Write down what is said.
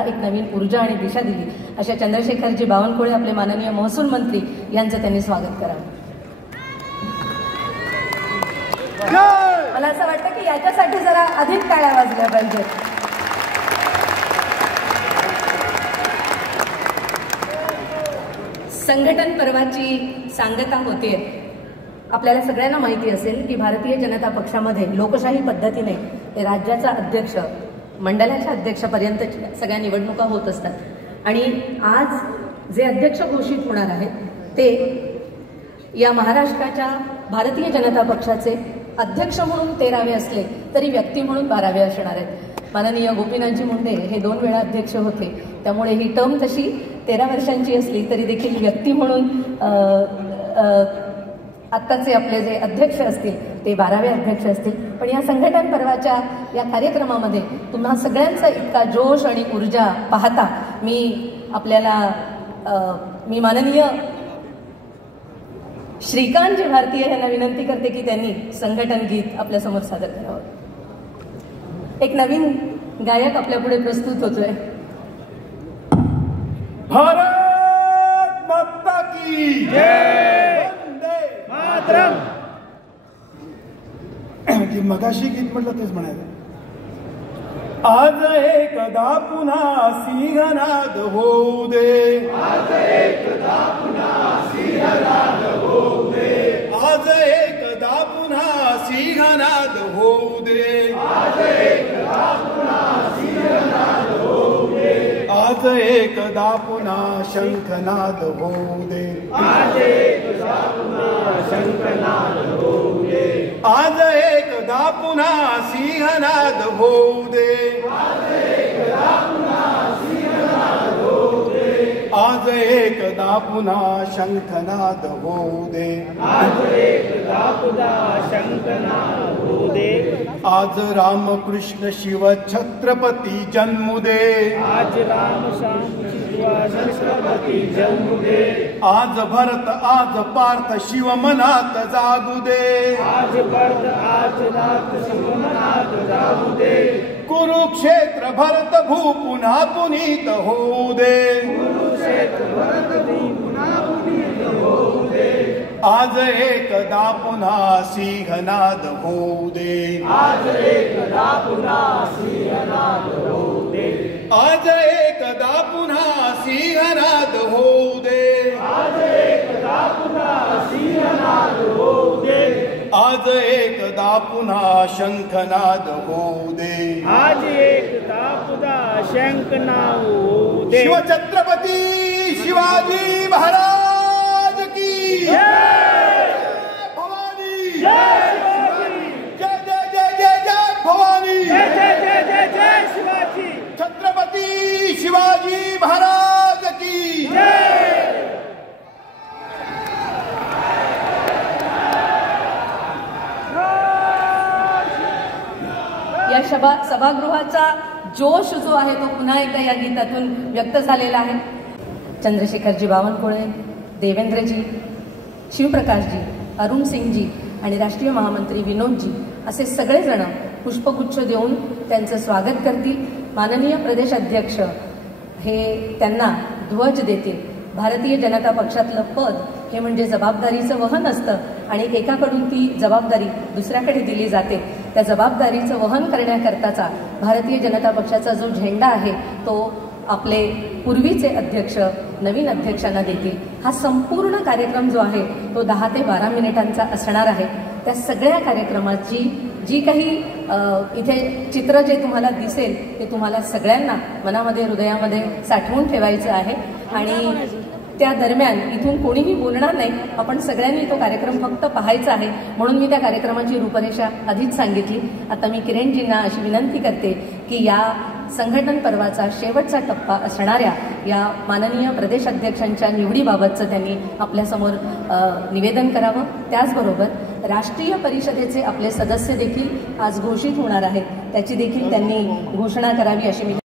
पाहता एक नवीन ऊर्जा आणि दिशा दिली अशा चंद्रशेखरजी बावनकुळे आपले माननीय महसूल मंत्री यांचं त्यांनी स्वागत करावं। मला असं वाटतं की याच्यासाठी जरा अधिक टाळ्या वाजल्या पाहिजेत। संघटन पर्वाची सांगता होते। आपल्याला सगळ्यांना माहिती असेल की भारतीय जनता पक्षामध्ये लोकशाही पद्धतीने राज्याचा अध्यक्ष मंडळाच्या अध्यक्षापर्यंत सगळ्या निवडणुका होत असतात आणि आज जे अध्यक्ष घोषित होणार आहेत ते या महाराष्ट्राच्या भारतीय जनता पक्षाचे अध्यक्ष म्हणून 13वे असले तरी व्यक्ती म्हणून 12वे असणार आहेत। माननीय गोपीनाथजी मुंडे हे 2 वेळा अध्यक्ष होते, त्यामुळे ही टर्म तशी 13 वर्षांची असली तरी देखील व्यक्ती म्हणून आत्ताचे आपले जे अध्यक्ष असतील ते 12वे अध्यक्ष असतील। पण या संघटन पर्वाच्या या कार्यक्रमामध्ये तुम्हा सगळ्यांचा इतका जोश आणि ऊर्जा पाहता मी माननीय श्रीकांतजी भारतीय यांना विनंती करते की त्यांनी संघटन गीत आपल्यासमोर सादर करावं। एक नवीन गायक आपल्यापुढे प्रस्तुत होतोय। भारत माता की जय, वंदे मातरम। की मगाशी गीत म्हटलं तेच म्हणायचं। आज एकदा पुन्हा सिंहनाद होऊ दे, आज एकदा पुन्हा सिंहनाद होऊ दे, आज एकदा पुन्हा सिंहनाद होऊ दे, आज एकदा पुन्हा सिंहनाद होऊ दे, आज एकदा पुन्हा शंखनाद होऊ दे, आज एकदा पुन्हा शंखनाद होऊ दे, आज एकदा पुन्हा सिंहनाद होऊ दे, आज एकदा पुन्हा सिंहनाद होऊ दे, आज एकदा पुन्हा शंखनाद होऊ दे, आज एकदा पुन्हा शंखनाद होऊ दे, आज रामकृष्ण शिव छत्रपती जन्मू दे, आज राम छत्रपती जन्मू दे, आज भरत आज पार्थ शिव मनात जागू दे, आज भरत आज रात शिव मनात जागू दे, कुरुक्षेत्र भरत भू पुन्हा पुनीत होऊ दे, कुरुक्षेत्र भरत भू पुन्हा पुनीत होऊ दे, आज एकदा पुन्हा सिंहनाद होऊ दे, आज एकदा पुन्हा सिंहनाद होऊ दे, आज एकदा पुन्हा सिंहनाद होऊ दे, आज एकदा पुन्हा सिंहनाद होऊ दे, आज एकदा पुन्हा शंखनाद होऊ दे, आज एकदा पुन्हा शंखनाद होऊ दे। शिवछत्रपती शिवाजी महाराज की जय, भवानी जय, जय जय जय जय जय भवानी, जय जय जय जय जय शिवाजी, छत्रपती शिवाजी महाराज की जय। या सभागृहाचा जोश जो आहे तो पुन्हा एकदा या गीतातून व्यक्त झालेला आहे। चंद्रशेखरजी बावनकुळे, देवेंद्रजी, शिवप्रकाशजी, अरुण सिंगजी आणि राष्ट्रीय महामंत्री विनोदजी असे सगळेजण पुष्पगुच्छ देऊन त्यांचं स्वागत करतील। माननीय प्रदेश अध्यक्ष हे त्यांना ध्वज देतील। भारतीय जनता पक्षातलं पद हे म्हणजे जबाबदारीचं वहन असतं आणि एकाकडून ती जबाबदारी दुसऱ्याकडे दिली जाते। त्या जबाबदारीचं वहन करण्याकरताचा भारतीय जनता पक्षाचा जो झेंडा आहे तो आपले पूर्वीचे अध्यक्ष नवीन अध्यक्षांना देतील। हा संपूर्ण कार्यक्रम जो आहे तो 10 ते 12 मिनिटांचा असणार आहे। त्या सगळ्या कार्यक्रमाची जी काही इथे चित्र जे तुम्हाला दिसेल ते तुम्हाला सगळ्यांना मनामध्ये हृदयामध्ये साठवून ठेवायचं आहे आणि त्या दरम्यान इथून कोणीही बोलणार नाही, आपण सगळ्यांनी तो कार्यक्रम फक्त पाहायचा आहे। म्हणून मी त्या कार्यक्रमाची रूपरेषा आधीच सांगितली। आता मी किरणजींना अशी विनंती करते की या संघटन पर्वाचा शेवटचा टप्पा असणाऱ्या या माननीय प्रदेशाध्यक्षांच्या निवडीबाबतचं त्यांनी आपल्यासमोर निवेदन करावं। त्याचबरोबर राष्ट्रीय परिषदेचे आपले सदस्य देखील आज घोषित होणार आहेत, त्याची देखील त्यांनी घोषणा करावी अशी